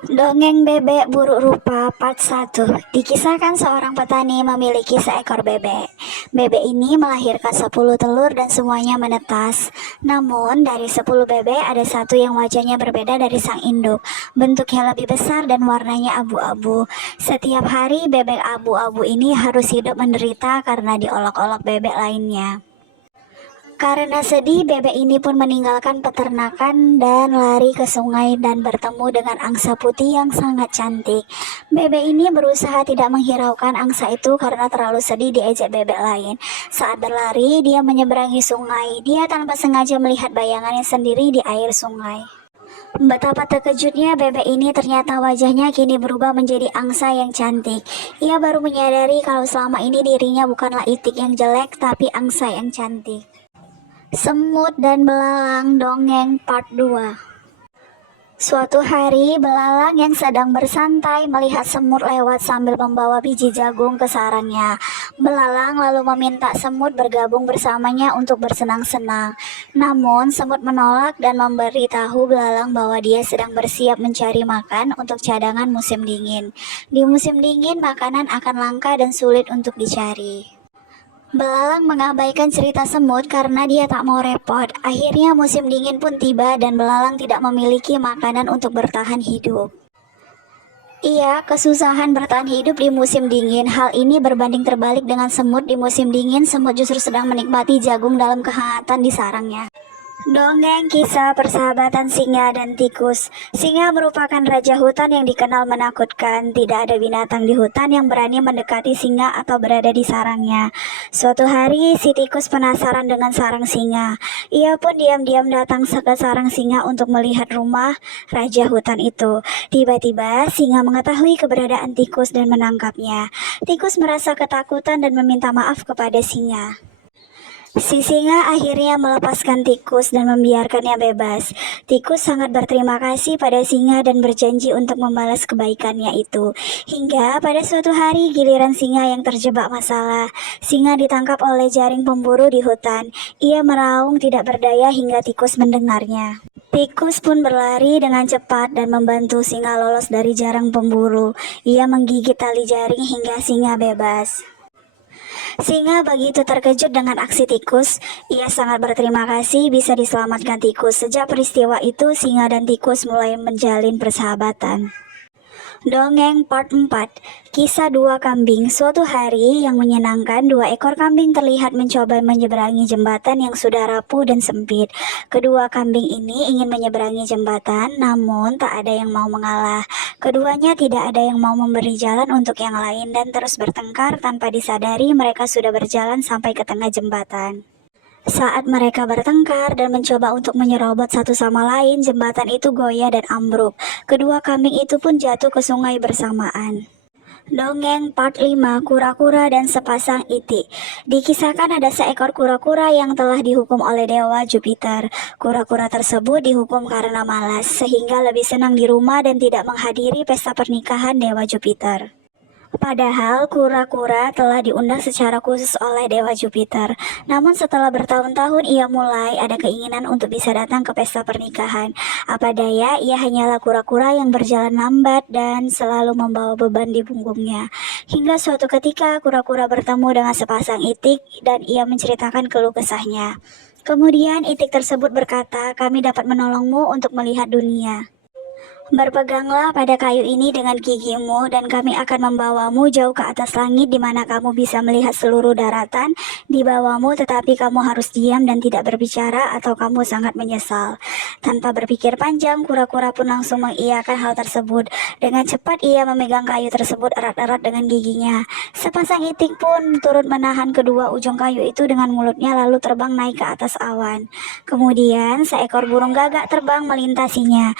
Dongeng Bebek Buruk Rupa Part 1. Dikisahkan seorang petani memiliki seekor bebek. Bebek ini melahirkan 10 telur dan semuanya menetas. Namun dari 10 bebek ada satu yang wajahnya berbeda dari sang induk. Bentuknya lebih besar dan warnanya abu-abu. Setiap hari bebek abu-abu ini harus hidup menderita karena diolok-olok bebek lainnya. Karena sedih, bebek ini pun meninggalkan peternakan dan lari ke sungai dan bertemu dengan angsa putih yang sangat cantik. Bebek ini berusaha tidak menghiraukan angsa itu karena terlalu sedih diejek bebek lain. Saat berlari, dia menyeberangi sungai. Dia tanpa sengaja melihat bayangannya sendiri di air sungai. Betapa terkejutnya bebek ini, ternyata wajahnya kini berubah menjadi angsa yang cantik. Ia baru menyadari kalau selama ini dirinya bukanlah itik yang jelek, tapi angsa yang cantik. Semut dan Belalang Dongeng Part 2. Suatu hari, belalang yang sedang bersantai melihat semut lewat sambil membawa biji jagung ke sarangnya. Belalang lalu meminta semut bergabung bersamanya untuk bersenang-senang. Namun, semut menolak dan memberitahu belalang bahwa dia sedang bersiap mencari makan untuk cadangan musim dingin. Di musim dingin, makanan akan langka dan sulit untuk dicari. Belalang mengabaikan cerita semut karena dia tak mau repot. Akhirnya musim dingin pun tiba dan belalang tidak memiliki makanan untuk bertahan hidup. Ia kesusahan bertahan hidup di musim dingin. Hal ini berbanding terbalik dengan semut. Di musim dingin, semut justru sedang menikmati jagung dalam kehangatan di sarangnya. Dongeng kisah persahabatan singa dan tikus. Singa merupakan raja hutan yang dikenal menakutkan. Tidak ada binatang di hutan yang berani mendekati singa atau berada di sarangnya. Suatu hari, si tikus penasaran dengan sarang singa. Ia pun diam-diam datang ke sarang singa untuk melihat rumah raja hutan itu. Tiba-tiba, singa mengetahui keberadaan tikus dan menangkapnya. Tikus merasa ketakutan dan meminta maaf kepada singa. Si singa akhirnya melepaskan tikus dan membiarkannya bebas. Tikus sangat berterima kasih pada singa dan berjanji untuk membalas kebaikannya itu. Hingga pada suatu hari giliran singa yang terjebak masalah. Singa ditangkap oleh jaring pemburu di hutan. Ia meraung tidak berdaya hingga tikus mendengarnya. Tikus pun berlari dengan cepat dan membantu singa lolos dari jaring pemburu. Ia menggigit tali jaring hingga singa bebas. Singa begitu terkejut dengan aksi tikus. Ia sangat berterima kasih bisa diselamatkan tikus. Sejak peristiwa itu, singa dan tikus mulai menjalin persahabatan. Dongeng Part 4. Kisah dua kambing. Suatu hari yang menyenangkan, dua ekor kambing terlihat mencoba menyeberangi jembatan yang sudah rapuh dan sempit. Kedua kambing ini ingin menyeberangi jembatan, namun tak ada yang mau mengalah. Keduanya tidak ada yang mau memberi jalan untuk yang lain dan terus bertengkar. Tanpa disadari mereka sudah berjalan sampai ke tengah jembatan. Saat mereka bertengkar dan mencoba untuk menyerobot satu sama lain, jembatan itu goyah dan ambruk. Kedua kambing itu pun jatuh ke sungai bersamaan. Dongeng Part 5. Kura-kura dan sepasang itik. Dikisahkan ada seekor kura-kura yang telah dihukum oleh dewa Jupiter. Kura-kura tersebut dihukum karena malas, sehingga lebih senang di rumah dan tidak menghadiri pesta pernikahan dewa Jupiter. Padahal kura-kura telah diundang secara khusus oleh dewa Jupiter. Namun setelah bertahun-tahun ia mulai ada keinginan untuk bisa datang ke pesta pernikahan. Apa daya, ia hanyalah kura-kura yang berjalan lambat dan selalu membawa beban di punggungnya. Hingga suatu ketika kura-kura bertemu dengan sepasang itik dan ia menceritakan keluh kesahnya. Kemudian itik tersebut berkata, "Kami dapat menolongmu untuk melihat dunia. Berpeganglah pada kayu ini dengan gigimu dan kami akan membawamu jauh ke atas langit di mana kamu bisa melihat seluruh daratan di bawahmu, tetapi kamu harus diam dan tidak berbicara atau kamu sangat menyesal." Tanpa berpikir panjang, kura-kura pun langsung mengiyakan hal tersebut. Dengan cepat ia memegang kayu tersebut erat-erat dengan giginya. Sepasang itik pun turut menahan kedua ujung kayu itu dengan mulutnya lalu terbang naik ke atas awan. Kemudian seekor burung gagak terbang melintasinya.